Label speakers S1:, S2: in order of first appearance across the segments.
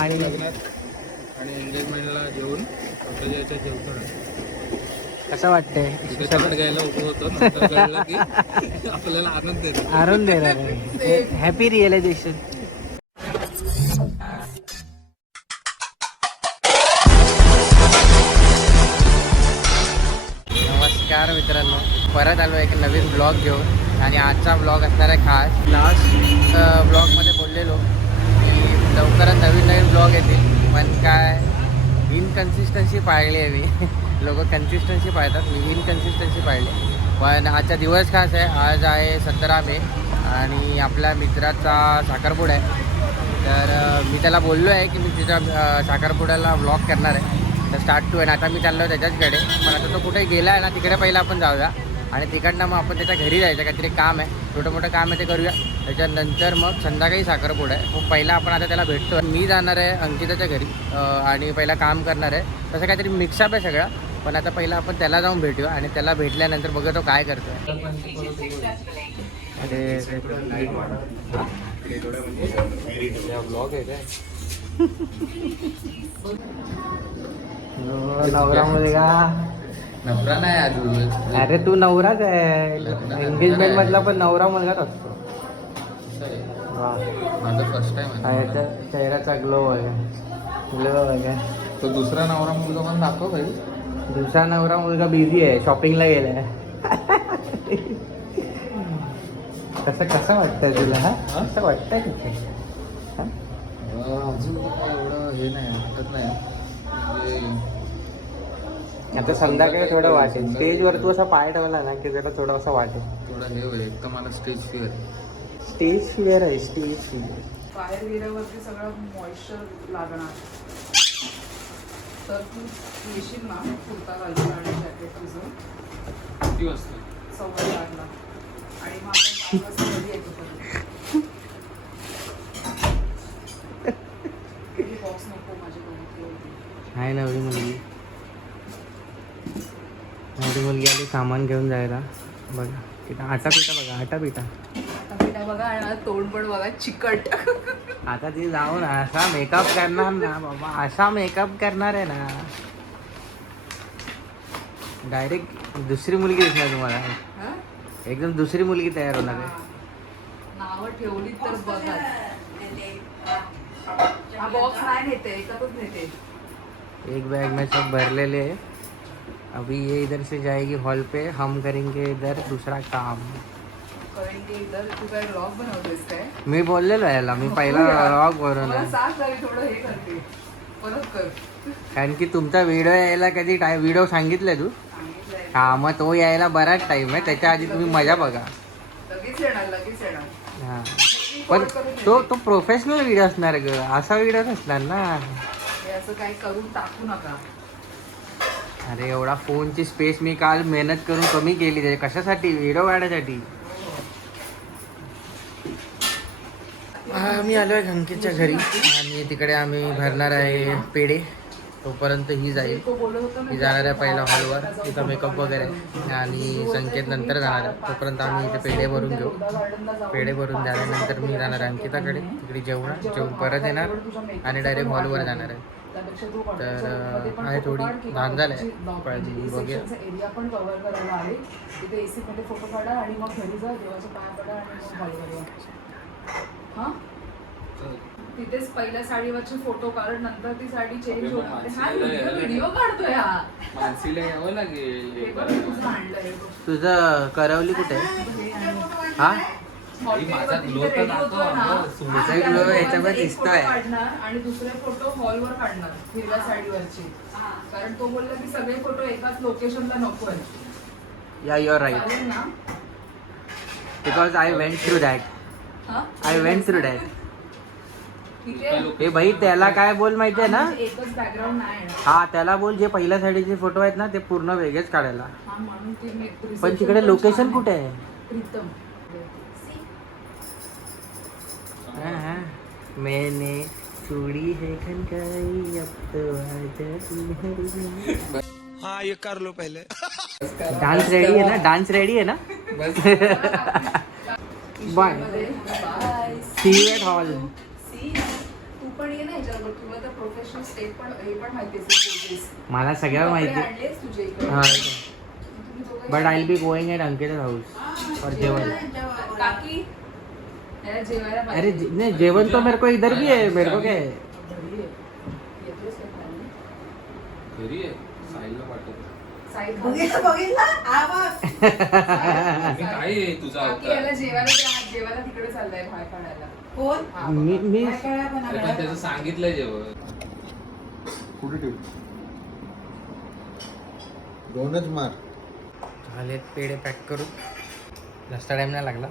S1: आणि
S2: एंगेजमेंटला स्वतःच्या याच्यात जेवतो
S1: कसं वाटतंय?
S2: तिथे चॉकलेट घ्यायला उभं होतो नंतर कळलं की आपल्याला आनंद देतो
S1: आरून हॅपी रिअलायझेशन नमस्कार मित्रांनो. परत आलो एक नवीन ब्लॉग घेऊन. आणि आजचा ब्लॉग असणार आहे खास. लास्ट ब्लॉगमध्ये बोललेलो की लवकरच नवीन नवीन ब्लॉग येतील. पण काय इनकन्सिस्टन्सी पाळली आहे मी. लोक कन्सिस्टन्सी पाळतात मी इनकन्सिस्टन्सी पाळली. पण आजचा दिवस खास आहे आज आहे सतरा मे आणि आपल्या मित्राचा साखरपुडा आहे. तर मी त्याला बोललो आहे की मी तिच्या साखरपुड्याला ब्लॉग करणार आहे. तर स्टार्ट टू आहे. आता मी चाललो त्याच्याचकडे. पण आता तो कुठे गेला आहे ना तिकडे पहिला आपण जाऊया. आणि तिकडनं मग आपण त्याच्या घरी जायचं काहीतरी काम आहे छोटं मोठं काम आहे ते करूया त्याच्यानंतर मग संध्याकाळी साखरपुडा आहे मग पहिला आपण आता त्याला भेटतो मी जाणार आहे अंकिताच्या घरी आणि पहिला काम करणार आहे तसं काहीतरी मिक्सअप आहे सगळं पण आता पहिला आपण त्याला जाऊन भेटूया आणि त्याला भेटल्यानंतर बघा तो काय करतो अरे
S2: ब्लॉग आहे काय
S1: नवरा मुलगा
S2: नफरा नाही अजून.
S1: अरे तू नवराच आहे. एंगेजमेंट मधला पण नवरा मुलगाच असतो.
S2: माझं फर्स्ट टाइम
S1: चेहऱ्याचा ग्लो आहे ग्लो आहे
S2: तो दुसरा नवरा मुलगा पण दाखव भाई
S1: दुसरा नवरा मुलगा बिझी आहे. शॉपिंगला गेलाय. कसं कसं वाटतंय तुला हा? कसं वाटतंय हा?
S2: अजून एवढं हे नाही वाटत नाही. म्हणजे
S1: आता संध्याकाळी थोडं वाटेल. स्टेजवर तू असा पाय ठेवला ना की जरा थोडं असं वाटेल.
S2: थोडं हे होईल. एक तर मला स्टेज फिअर
S1: स्टेज फिअर आहे स्टेज फिअर
S3: बाहेर गेल्यावरती सगळं मॉइश्चर लागणार. तर तू येशील ना कुर्ता घालशील आणि जॅकेट तुझं
S2: किती वाजता?
S3: सवय लागला आणि मग आपण पाच वाजता घरी यायचं परत. बॉक्स नको माझ्या
S1: आहे नवरी मुलगी? नवरी मुलगी आली सामान घेऊन जायला. बघा तिथं आटा पिठा बघा आटा पिठा.
S3: बघा आणि माझं तोंड पण बघा चिकट.
S1: आता ती जाऊन असा मेकअप करणार ना बाबा असा मेकअप करणार आहे ना. डायरेक्ट दुसरी मुलगी दिसणार तुम्हाला.
S3: हा?
S1: एकदम दुसरी मुलगी तयार होणार आहे.
S3: नावं ठेवली तर बघा. हा बॉक्स नाही नेते एकातच नेते.
S1: एक बैग में सब भर ले ले अभी ये इधर से जाएगी हॉल पे हम करेंगे इधर दूसरा काम।
S3: करेंगे इधर तू काय ब्लॉग बनवतोयस काय
S1: मी बोललेलो याला मी पहिला व्लॉग बनवला
S3: थोडं हे। करते परत कर।
S1: कारण की तुमचा व्हिडिओ यायला कधी टाईम व्हिडिओ सांगितलं तू?
S3: सांगितलंय.
S1: हा मग तो यायला बराच टाईम आहे त्याच्या आधी तुम्ही मजा बघा.
S3: लगेच येणार लगेच येणार.
S1: हा. पण तो तो प्रोफेशनल व्हिडिओ असणार ग असा व्हिडिओ नसणार ना.
S3: हे असं काही करून टाकू नका.
S1: अरे एवढा फोनची स्पेस मी काल मेहनत करून कमी केली त्याच्या कशासाठी? व्हिडिओ काढण्यासाठी मी आलो आहे घंकीच्या घरी. आणि तिकडे आम्ही भरणार आहे पेढे. तोपर्यंत ही जाईल. ही जाणार आहे पहिला हॉलवर. तिथं मेकअप वगैरे आणि संकेत नंतर जाणार आहे. तोपर्यंत आम्ही इथे पेढे भरून घेऊ. पेढे भरून झाल्यानंतर मी जाणार आहे अंकिताकडे. तिकडे जेवणार जेवून परत येणार. आणि डायरेक्ट हॉलवर जाणार आहे. तर, आहे थोडी बघूया.
S3: sectionचा एरिया पण कव्हर करायला आहे. तिथे एसी मध्ये फोटो काढा आणि मग घरी जा देवाच्या पाया पडा आणि हा? तिथेच पहिल्या साडीवरचे फोटो काढ नंतर ती साडी चेंज होणार हा व्हिडिओ काढतोय हा.
S2: मानसीला यावं लागेल.
S3: तुझं
S1: करवली कुठे? आहे
S3: हा?
S2: माझा तर
S3: एक
S1: दिसतोय.
S3: आणि दुसरे फोटो हॉलवर काढणार हिरव्या साडीवरचे. कारण तो बोलला की सगळे फोटो एकाच लोकेशनला नको आहे
S1: या
S3: your right
S1: because I went through that
S3: हा?
S1: आय वेंट थ्रू दॅट
S3: ठीक आहे?
S1: हे भाई त्याला काय बोल माहितीये ना?
S3: म्हणजे एकच बॅकग्राऊंड.
S1: हा त्याला बोल जे पहिल्या साडीचे फोटो आहेत ना ते पूर्ण वेगळेच काढायला.
S3: हा म्हणून ते मी-
S1: पण तिकडे लोकेशन कुठे
S3: आहे.
S1: आहे?
S3: प्रीतम.
S1: मैंने चूड़ी है खनकाई अब तो आजा
S4: हाँ ये कर लो पहले।
S1: डान्स रेडी आहे ना? डान्स रेडी आहे ना?
S2: बस।
S1: बाय सी एट हॉल
S3: ये हे माहिती असेल
S1: मला सगळ्यावर माहिती. हा but I be going at Ankita house और जेवण अरे नहीं जेवण तो मेरे को इधर भी है मेरे को क्या है?
S3: घरी आहे.
S2: पाठवतो
S4: बघितलं बघितलं?
S2: मी काय आहे तुझा
S3: काकी याला
S2: अवतार
S3: जेवायला द्या. जेवायला तिकडे चाललाय बाहेर काढायला.
S4: कोण?
S3: हा,
S1: मी मी
S4: काय कळलं पण
S2: अरे पण
S4: आपल्याला?
S2: त्याचं सांगितलंय जेवण.
S5: कुठे ठेवू? दोनच मार.
S1: झालेत पेढे पॅक करू जास्त टाइम नाही लागला.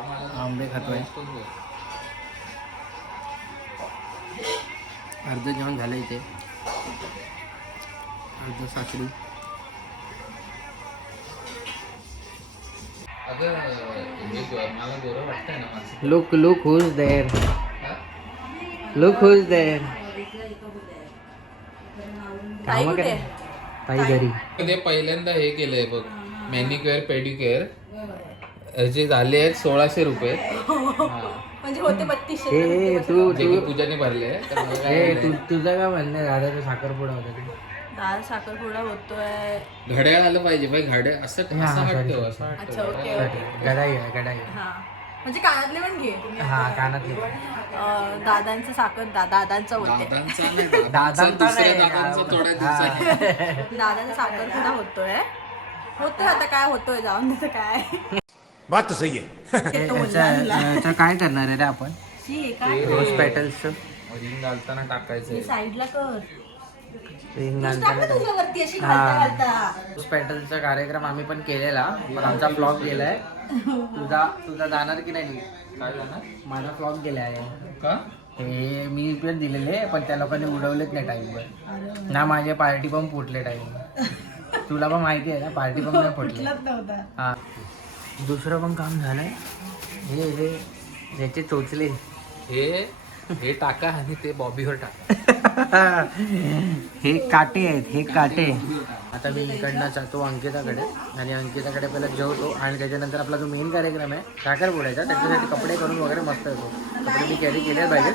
S1: आंबे खातोय. अर्ध जेवण झालं इथे. अर्ध सासरी
S2: माझं
S1: लुक लुक हुज देर
S2: हा?
S1: लुक हुज देर
S4: ताई
S1: कामं काय?
S4: आहे?
S1: ताई घरी.
S2: ते पहिल्यांदा हे केलंय बघ. मॅनिक्युअर पेडिक्युअर ह्याचे झाले आहेत सोळाशे रुपये. हा.
S4: म्हणजे होते बत्तीसशे
S1: तू
S2: जे की
S1: तू
S2: पूजाने भरले तर मला काय
S1: ए
S2: नाही.
S1: तू तुझं काय म्हणणं आहे? दादाचा साखरपुडा होता ते
S4: दाल साखरपुडा होतोय.
S2: घड्याळ आलं पाहिजे भाई घड्याळ. असं असं
S1: हा,
S2: वाटतं
S1: sorry,
S2: असं
S4: अच्छा
S2: वाटतं.
S4: Okay okay.
S1: गडाई आहे गडाई आहे.
S4: हा. म्हणजे कानातले पण घे.
S1: हा कानातली.
S4: अं, दादांचं साखर दा- दादांचं होते.
S2: दादांचा नाही, दादांचा
S1: दादांचा
S2: दुसऱ्या
S1: नाही,
S2: दादांचा. थोड्या दिवसात
S4: दादांचा साखरपुडा होतोय. होतोय आता काय होतोय जाऊन देतं काय.
S5: बात तो सही है
S1: याचा याचा काय करणार आहे रे आपण?
S4: शी, हे काय
S1: रोज पॅटल्सचं
S2: रिंग घालताना टाकायचंय.
S4: साईडला कर.
S1: रिंग घालताना हा. रोज पॅटलचा कार्यक्रम आम्ही पण केलेला. पण आमचा फ्लॉग गेलाय. तुझा तुझा जाणार की नाही
S2: काय जाणार?
S1: माझा फ्लॉग गेला आहे
S2: का?
S1: हे मी पण दिलेले पण त्या लोकांनी उडवलेच नाही टाईमवर ना माझे पार्टी पण फुटले टाईम तुला पण माहिती आहे ना पार्टी पण नाही फुटले. हा. दुसरं पण काम झालंय. हे हे याचे चोचले.
S2: हे हे टाका आणि ते बॉबीवर टाका.
S1: हे काटे आहेत हे काटे. आता मी इकडनं जातो अंकिताकडे. आणि अंकिताकडे पहिला जेवतो आणि त्याच्यानंतर आपला जो मेन कार्यक्रम आहे साखरपुड्याचा त्याच्यासाठी कपडे करून वगैरे मस्त येतो. कपडे मी कॅरी केले पाहिजे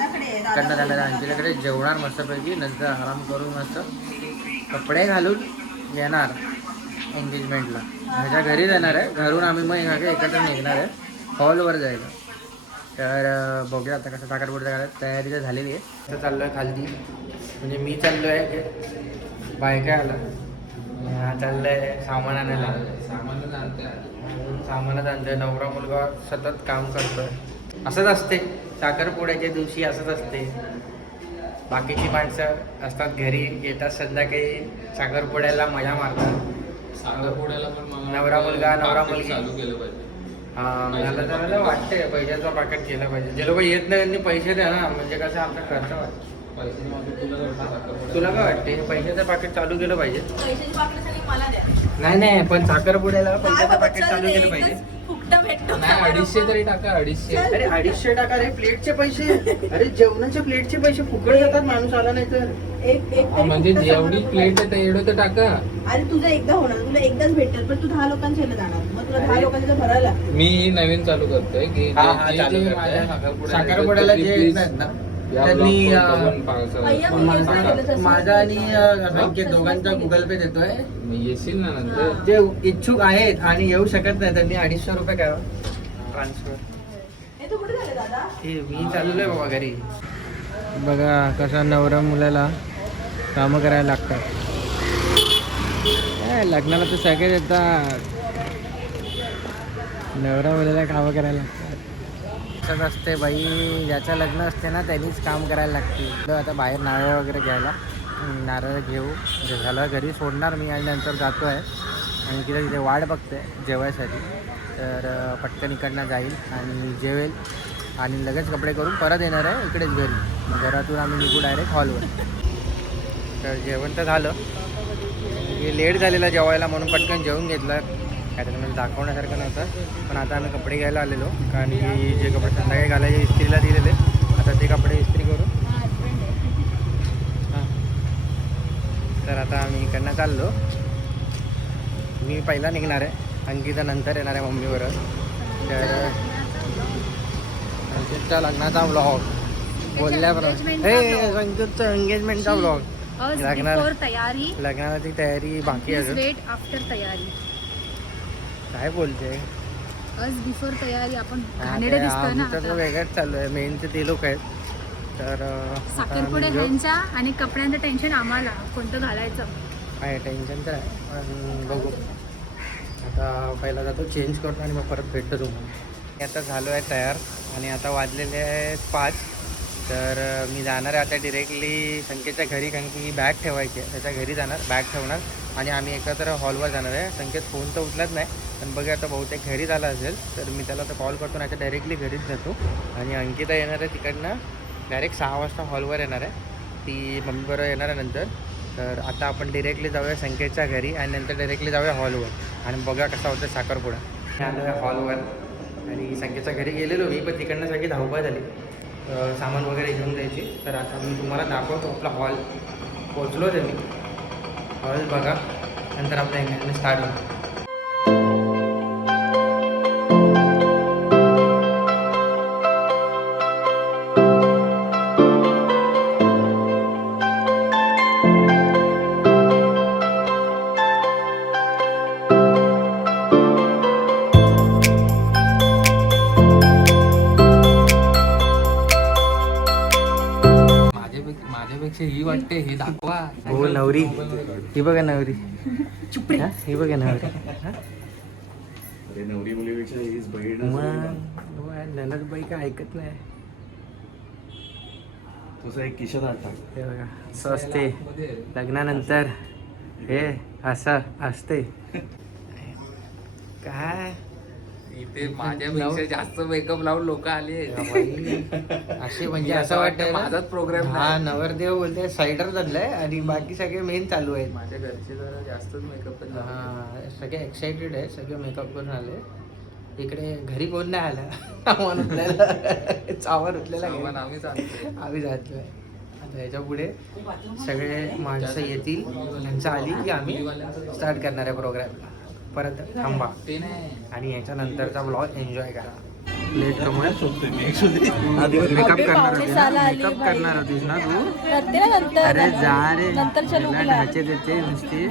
S1: कडनं जाणार अंकिताकडे जेवणार मस्तपैकी नंतर आराम करून मस्त कपडे घालून येणार एंगेजमेंटला माझ्या घरी जाणार आहे. घरून आम्ही मग एका एकत्र निघणार आहे. हॉलवर जायला तर बघूया आता कसं साखरपुडा करायला तयारी तर झालेली आहे. तर चाललो आहे खालती. म्हणजे मी चाललो आहे बायका आला हा चाललं आहे सामान आणायला.
S2: सामानच आणतोय
S1: सामानच आणतोय. नवरा मुलगा सतत काम करतोय. असंच असते. साखरपुड्याच्या दिवशी असंच असते. बाकीची माणसं असतात घरी येतात संध्याकाळी साखरपुड्याला मजा मारतात.
S2: पण
S1: नवरा मुलगा, नवरा मुलगी.
S2: चालू केलं पाहिजे.
S1: हा मला तर मला वाटते पैशाचा पाकिट केलं पाहिजे. जे लोक येत नाही त्यांनी पैसे द्या ना. म्हणजे कसं आमचा खर्च वाटतो
S2: तुला
S1: काय वाटते पैशाचं पाकिट चालू केलं पाहिजे? नाही नाही पण साखरपुड्याला पैशाचं पाकिट
S4: चल
S1: केलं पाहिजे.
S4: फुकटा भेटतो
S2: नाही अडीचशे तरी टाका अडीचशे.
S1: अरे अडीचशे टाका रे प्लेटचे पैसे. अरे जेवणाचे प्लेटचे पैसे फुकट जातात माणूस आला नाही तर.
S4: एक एक
S2: हा,
S4: तरी
S2: म्हणजे जेवढी. प्लेट आहे तेवढं तर टाका.
S4: अरे तुझं एकदा होणार तुला एकदाच भेटेल पण तू दहा लोकांच्या ह्याला जाणार. मग तुला दहा लोकांच्या भरायला
S2: मी नवीन चालू करतोय की जे- जे-
S1: चालू
S2: जे
S1: करतोय.
S2: माझ्या साखरपुड्याला
S1: साखरपुड्याला
S2: येतात,
S1: जे
S2: ते
S1: येत
S2: please
S1: नाहीत ना, त्यांनी, माझा आणि अं, अंकित दोघांचा गुगल पे देतोय.
S2: मी येशील ना नंतर?
S1: जे इच्छुक आहेत आणि येऊ शकत नाही त्यांनी अडीचशे रुपये करा. ट्रान्सफर
S4: हे तू कुठे झाले दादा?
S1: हे मी चाललो आहे बाबा घरी. बघा कसा नवरा मुलाला कामं करायला लागतात. काय, लग्नाला तर सगळे येतात. नवरा मुलाला कामं करायला लागतात. असंच असते बाई. ज्याचं लग्न असते ना त्यांनीच काम करायला लागते. आता बाहेर नारळ वगैरे घ्यायला. नारळ घेऊ. जे झालं घरी सोडणार मी आणि नंतर जातो आहे आणि तिथे तिथे वाट बघते जेवायसाठी. तर पटकन इकडनं जाईल आणि जेवेल. आणि लगेच कपडे करून परत येणार आहे इकडेच घरी. घरातून आम्ही निघू डायरेक्ट हॉलवर तर जेवण तर झालं. हे लेट झालेलं जेवायला म्हणून पटकन जेवून घेतलं. काय त्याला म्हणजे दाखवण्यासारखं नव्हतं. पण आता आम्ही कपडे घ्यायला आलेलो. कारण की जे कपडे संध्याकाळी घालायचे इस्त्रीला दिलेले. आता ते कपडे इस्त्री करू हां. तर आता आम्ही इकडनं चाललो. मी पहिला निघणार आहे. अंकिता नंतर येणार आहे मम्मीवर तर अंकितच्या लग्नाचा ब्लॉग बोलल्याप्रमाणे हे संकेतचा एंगेजमेंटचा ब्लॉग लागणार.
S6: बिफोर तयारी.
S1: लग्नाची तयारी बाकी आहे अजून.
S6: आफ्टर तयारी.
S1: काय बोलते?
S6: आज बिफोर तयारी आपण दिसतोय ना
S1: तर
S6: आता.
S1: वेगळंच चालू आहे. मेनचे ते लोक आहेत. तर अं, आता
S6: साखरपुडे
S1: आम्ही
S6: ह्यांच्या आणि कपड्यांचं टेन्शन आम्हाला. कोणतं घालायचं?
S1: आहे टेन्शन तर आहे. पण बघू. आता पहिला जातो चेंज करतो आणि मग परत भेटतो तुम्हाला. मी आता झालो आहे तयार आणि आता वाजलेले आहेत पाच. तर मी जाणार आहे आता डिरेक्टली संकेतच्या घरी कारण की बॅग ठेवायची आहे. त्याच्या घरी जाणार बॅग ठेवणार. आणि आम्ही एकत्र हॉलवर जाणार आहे. संकेत फोन तर उचलत नाही पण बघूया आता बहुतेक घरी झाला असेल तर मी त्याला तर कॉल करतो नाही डायरेक्टली घरीच जातो. आणि अंकिता येणार आहे तिकडनं. डायरेक्ट सहा वाजता हॉलवर येणार आहे. ती मम्मीबरोबर येणार आहे नंतर. तर आता आपण डिरेक्टली जाऊया संकेतच्या घरी आणि नंतर डायरेक्टली जाऊया हॉलवर आणि बघा कसा होतं साखरपुडा. आलो आहे हॉलवर आणि संकेतच्या घरी गेलेलो मी पण तिकडनं सगळी धावपळ झाली. सामान वगैरे घेऊन जायची. तर आता मी तुम्हाला दाखवतो आपला हॉल पोचलो आहे मी. हॉल बघा. नंतर आपला एंगेजमेंट स्टार्ट होईल.
S2: हा? ही
S1: बघा नवरी हा?
S5: अरे नवरी मुलीपेक्षा हीच बहीण
S1: मग ननदबाई काय ऐकत नाही.
S5: तुझा एक किशन
S1: हे बघा असं असते. लग्नानंतर हे असं असते. काय?
S2: इथे माझ्यापेक्षा जास्त मेकअप लावून लोक आले
S1: असे म्हणजे असं वाटतं
S2: माझाच program
S1: हा. नवरदेव बोलते सायडर धरलाय आणि बाकी सगळे मेन चालू आहेत.
S2: माझ्या घरचे जरा जास्तच मेकअप
S1: हा सगळे एक्साइटेड आहे सगळे मेकअप करून आले. इकडे घरी कोण नाही आला? सामान उठलेला. चावर उठलेला घरी.
S2: सामान आम्हीच आणतोय.
S1: आम्ही जातोय आता ह्याच्या पुढे सगळे माणसं येतील त्यांचं आली की आम्ही स्टार्ट करणार आहे प्रोग्राम परत थांबा. आणि याच्या नंतरचा ब्लॉग एन्जॉय करा लेट कमळ मेकअप करणार होती ना? मेकअप करणार होतीस ना तू?
S4: करते ना नंतर.
S1: अरे जा रे. ढाचे देते नुसती.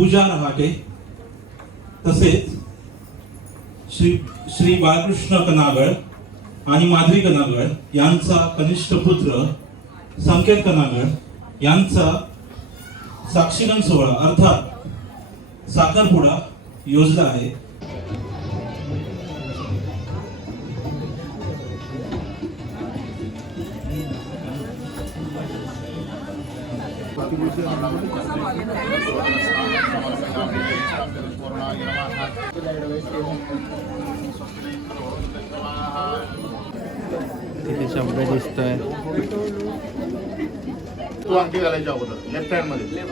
S7: पूजा रहाटे तसेच श्री श्री बाळकृष्ण कनागळ आणि माधवी कनागळ यांचा कनिष्ठ पुत्र संकेत कनागळ यांचा साक्षीगण सोहळा अर्थात साखरपुडा योजला आहे.
S1: तिथे शब्द दिसतोय
S8: तू अंगठी घालायच्या अगोदर लेफ्ट हँड मध्ये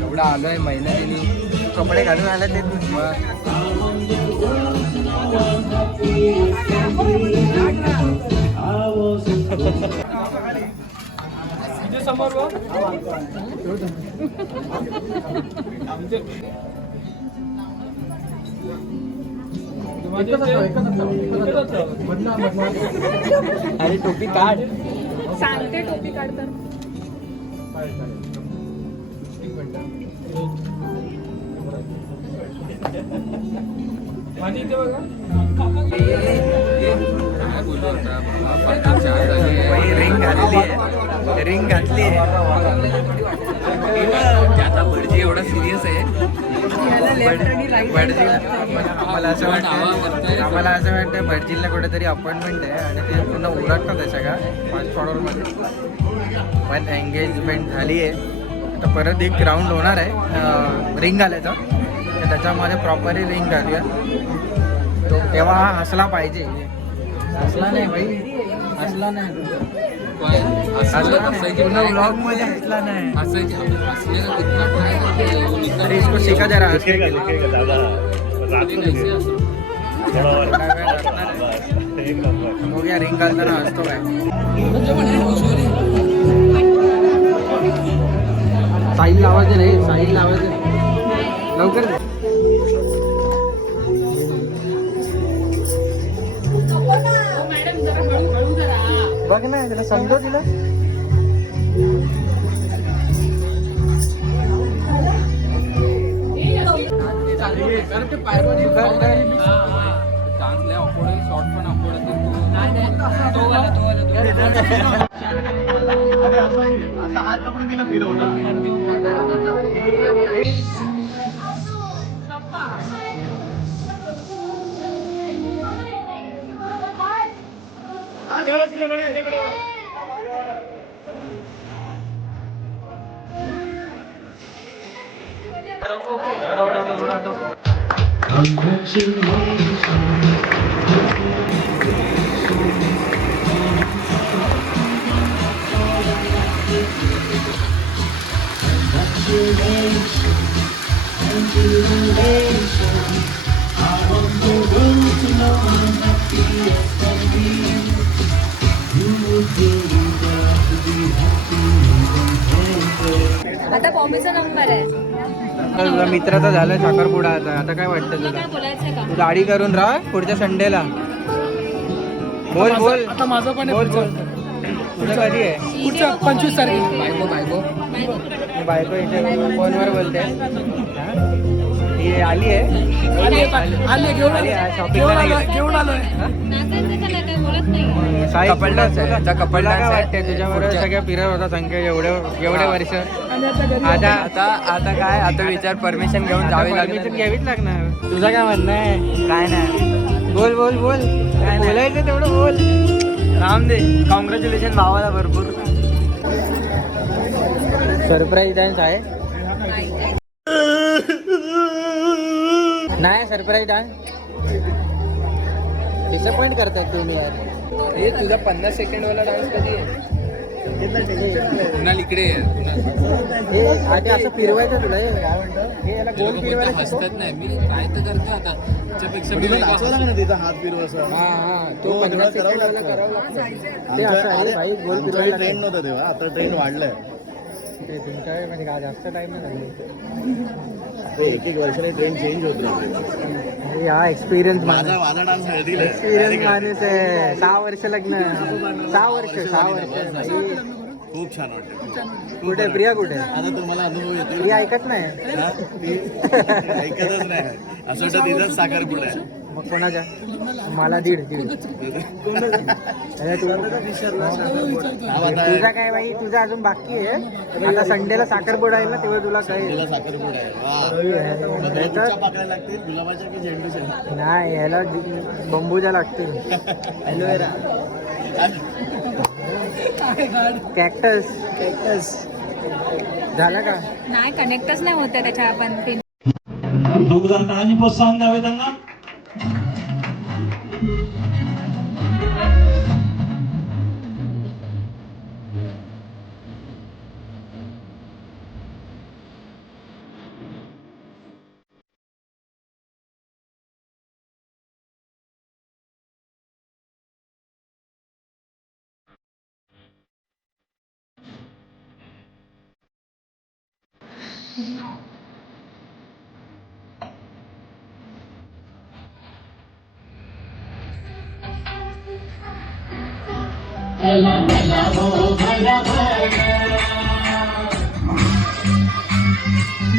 S1: एवढा आलोय महिन्याने कपडे घालून आला ते अरे टोपी काढ.
S6: सांगते टोपी काढ तर.
S2: झाली आहे.
S1: रिंग घातली आहे. रिंग घातली आहे.
S2: आता भटजी एवढा सिरियस आहे.
S1: आम्हाला असं वाटतं. आम्हाला असं वाटतं भटजीला कुठेतरी अपॉइंटमेंट आहे आणि ते पूर्ण उलटतात आहे सगळा फास्ट फॉलोअरमध्ये पण एंगेजमेंट झाली आहे. आता परत एक राऊंड होणार आहे. रिंग घालायचा. तर त्याच्यामध्ये प्रॉपरली रिंग घालूया. तेव्हा हा हसला पाहिजे. हसला नाही भाई. हसला नाही.
S2: काय?
S1: हसला
S2: हसलं-
S1: नाही
S2: हो,
S1: अरे इसको के
S2: कोणी कैसे हसं?
S1: हो गया रिंग घालताना हसतो काय साईल लावायचे नाही साईल लावायचे लवकर. बघ ना त्याला समजव तिला
S2: ते पायमध्ये चांगलं अकोर्ड सॉर्ट पण अफोर्ड नाही नाही
S6: आता बॉम्बेचा नंबर आहे
S1: तर तुझा मित्राचा झालाय साखरपुडा आता. आता काय वाटतं
S6: तुला
S1: तुला?
S6: काय बोलायचं का?
S1: तू दाढी करून राहा पुढच्या संडेला बोल बोल. आता माझं पण बोल बोल. तुझं कधी आहे?
S6: पुढच्या पंचवीस तारीख.
S2: बायको बायको.
S1: मी बायको इथे फोनवर बोलते. हा? आली आहे? आली आहे नाही
S6: काय बोलत नाही
S1: आहे वाटते तुझ्यावर सगळ्या फिरत होता संख्या एवढे एवढे वर्ष? आता आता आता काय? आता विचार परमिशन घेऊन जावे परमिशन घ्यावीच लागणार. तुझं काय म्हणणं आहे? काय नाही. बोल बोल बोल. काय बोलायचं तेवढं बोल. राम दे. कॉंग्रॅच्युलेशन भावाला भरपूर. सरप्राईज डान्स आहे. नाही सरप्राईज डान्स डिसअपॉइंट करतात तुम्ही यार
S2: हे तुझा पन्नास सेकंड वाला डान्स कधी आहे कुणाल इकडे ये, कुणाल.
S1: हे आधी असं फिरवायचं तुला हे काय म्हणतो हे याला
S2: ते
S1: गोल
S2: लोकं
S1: फिरवायला
S2: बोलतात,
S1: शिकव.
S2: हसतात नाही मी काय तर करतो आता त्याच्यापेक्षा मी हसतो.
S5: तिचा हात फिरव असं
S1: हा हा तो पन्नास सेकंड वाला करावा लागतो ते असं आहे भाई गोल फिरवायला
S5: ट्रेन
S1: लागतं.
S5: नव्हतं तेव्हा आता ट्रेन वाढलंय
S1: ते तुमच्या म्हणजे जास्त टाइम नाही
S5: एक एक वर्षाने ट्रेन चेंज होत राहते
S1: हा एक्सपिरियन्स
S5: माझा माझा डान्स.
S1: एक्सपिरियन्स माणूस आहे. सहा वर्ष लग्न. सहा वर्ष सहा वर्ष.
S5: खूप छान वाटतं
S1: कुठे प्रिया कुठे
S5: आता तुम्हाला अनुभव येतो
S1: प्रिया ऐकत नाही.
S5: ऐकतच नाही. असं वाटतं तिथंच साखरपुडा आहे.
S1: मग कोणाच्या? मला दीड दीड. अरे
S5: हा
S1: तुझा काय बाई? तुझा अजून बाकी आहे. आता संडेला साखरपुडा आहे ना तेव्हा तुला
S5: त्या
S1: नाही ह्याला बंबूच्या लागतील. Aloe vera cactus. कॅक्टस. झाला का?
S6: नाही कनेक्टच नाही होत त्याच्या आपण.
S7: जोरदार टाळ्यांनी प्रोत्साहन द्यावे त्यांना.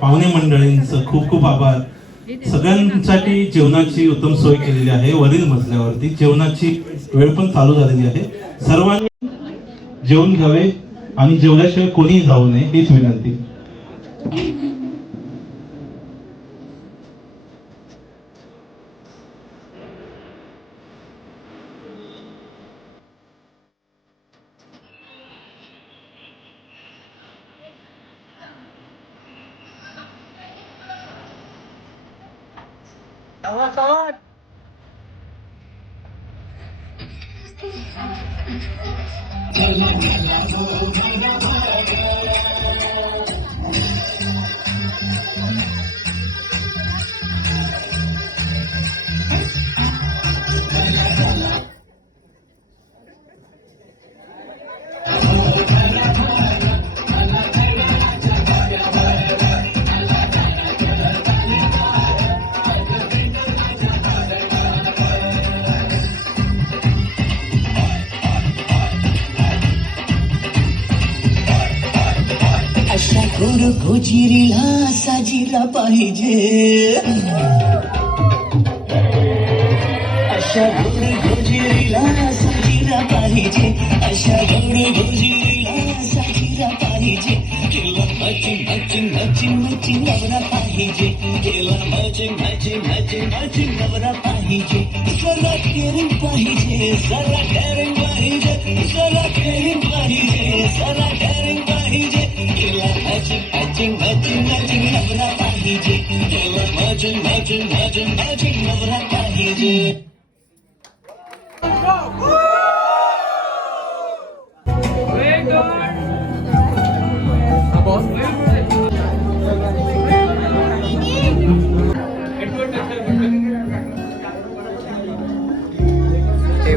S7: पाहुणे मंडळींचं खूप खूप आभार. सगळ्यांसाठी जेवणाची उत्तम सोय केलेली आहे. वरील मजल्यावरती जेवणाची वेळ पण चालू झालेली आहे. सर्वांनी जेवण घ्यावे आणि जेवल्याशिवाय कोणीही जाऊ नये हीच विनंती.
S9: अशा गोर गोजिरीला साजिरा पाहिजे अशा गोड गोजिरीला साजिरा पाहिजे अशा गोड गोजिरीला साजिरा पाहिजे तिला मॅचिंग मॅचिंग मॅचिंग मॅचिंग नवरा पाहिजे तिला मॅचिंग मॅचिंग मॅचिंग मॅचिंग नवरा पाहिजे जरा केअरिंग पाहिजे जरा केअरिंग पाहिजे जरा पाहिजे तिला मॅचिंग मॅचिंग मॅचिंग मॅचिंग नवरा पाहिजे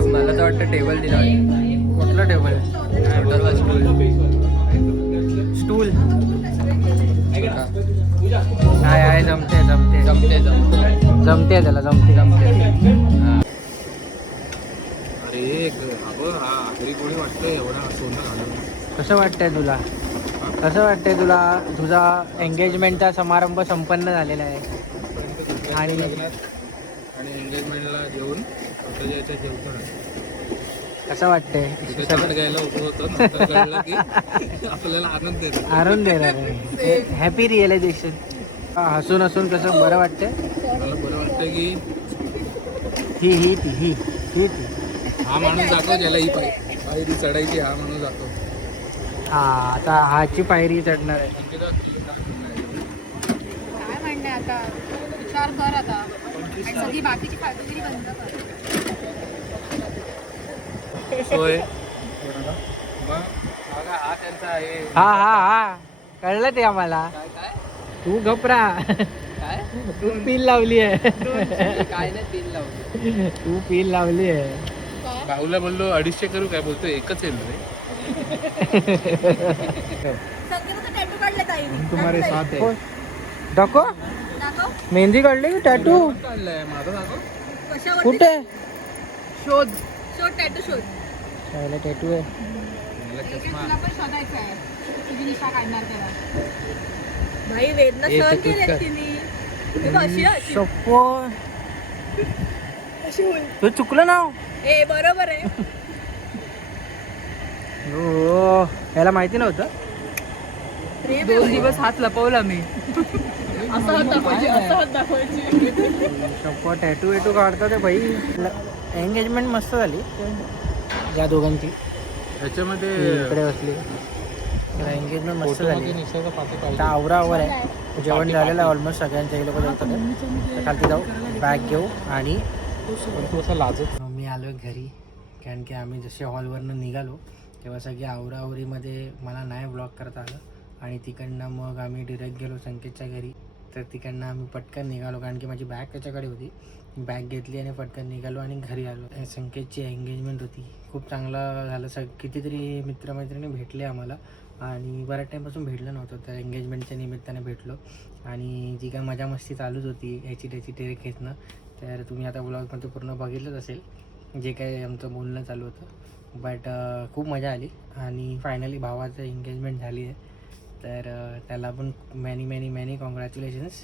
S1: मला तर वाटतं टेबल दिला कुठला टेबल जमते त्याला जमते जमते.
S2: अरे हा कोणी वाटतंय एवढा सोनं
S1: कसं वाटतंय तुला? कसं वाटतंय तुला? तुझा एंगेजमेंटचा समारंभ संपन्न झालेला आहे. आणि
S2: आणि एंगेजमेंटला जेवून
S1: कसं वाटतंय?
S2: आपल्याला आनंद
S1: आनंद देणार हॅपी रिअलायझेशन हसून हसून कसं बरं वाटतंय?
S2: वाटतं की
S1: ही ही ती ही ही ती.
S2: हा माणूस जातो ज्याला ही पाय पायरी चढायची हा माणूस जातो.
S1: हा आता हाची पायरी चढणार आहे.
S6: काय म्हणणे आता? विचार कर आता. आणि सगळी बाकीची फालतूगिरी बंद कर.
S2: सोय मग बघा हा त्यांचा आहे.
S1: हा हा हा. कळलं ते आम्हाला. तू घबरा. तू पील लावली आहे.
S2: काय नाही तीन लावतो
S1: तू पील लावली आहे.
S2: राहुलला बोललो अडीचशे करू काय बोलतो एकच येईल रे
S4: टॅटू काढले ताई.
S1: तुम्हारे साथ है दाखव. मेहंदी काढली टॅटू कुठे?
S4: शोध. शोध टॅटू शोध.
S1: टॅटू आहे.
S4: भाई वेदना सहन केले. तिने.
S1: तू चुकलं ना
S4: ए बरोबर आहे.
S1: हो याला माहिती नव्हतं?
S3: दोन दिवस हात लपवला मी.
S4: असं हात दाखवायची असं हात दाखवायची.
S1: टॅटू वेटू काढतात ते भाई. एंगेजमेंट मस्त झाली. या दोघांची.
S2: त्याच्यामध्ये
S1: इकडे बसली. एंगेजमेंट मस्त झाली. आता आवरावर आहे. जेवण झालेलं आहे ऑलमोस्ट सगळ्यांच्या इकडे पण होतं खालती जाऊ बॅग घेऊ आणि
S2: असं लाजत.
S1: मी आलो आहे घरी. कारण की आम्ही जसे हॉलवरनं निघालो तेव्हा सगळी आवरावरीमध्ये मला नाही ब्लॉक करता आलं. आणि तिकडनं मग आम्ही डिरेक्ट गेलो संकेतच्या घरी. तर तिकडनं आम्ही पटकन निघालो. कारण की माझी बॅग त्याच्याकडे होती. बॅग घेतली आणि पटकन निघालो आणि घरी आलो. संकेतची एंगेजमेंट होती. खूप चांगलं झालं. सग कितीतरी मित्रमैत्रिणी भेटले आम्हाला. आणि बऱ्याच टाईमपासून भेटलं नव्हतं तर एंगेजमेंटच्या निमित्ताने भेटलो. आणि जी काय मजा मस्ती चालूच होती याची त्याची टेरे खेचणं तर तुम्ही आता ब्लॉगमध्ये पूर्ण बघितलंच असेल जे काही आमचं बोलणं चालू होतं. बट खूप मजा आली आणि फायनली भावाचं एंगेजमेंट झाली आहे. तर त्याला पण मॅनी मॅनी मॅनी कॉंग्रॅच्युलेशन्स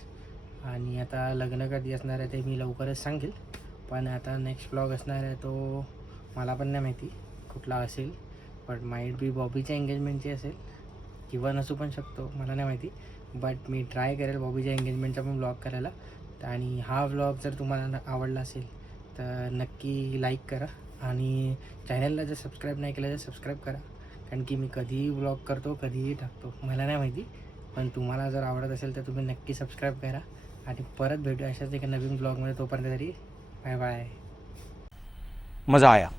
S1: आणि आता लग्न कधी असणार आहे ते मी लवकरच सांगेल. पण आता नेक्स्ट ब्लॉग असणार आहे तो मला पण नाही माहिती कुठला असेल. बट माईट बी बॉबीच्या एंगेजमेंटची असेल. किंवा नसू पण शकतो मला नाही माहिती. बट मी ट्राय करेल बॉबीच्या एंगेजमेंटचा पण ब्लॉग करायला. आणि हा ब्लॉग जर तुम्हाला आवडला असेल तर नक्की लाईक करा. आणि चॅनलला जर सबस्क्राईब नाही केलं तर सबस्क्राईब करा. कारण की मी कधीही ब्लॉग करतो कधीही टाकतो. मला नाही माहिती. पण तुम्हाला जर आवडत असेल तर तुम्ही नक्की सबस्क्राईब करा. आणि परत भेटू अशाच एका नवीन ब्लॉगमध्ये तोपर्यंत तरी बाय बाय
S5: मजा आया.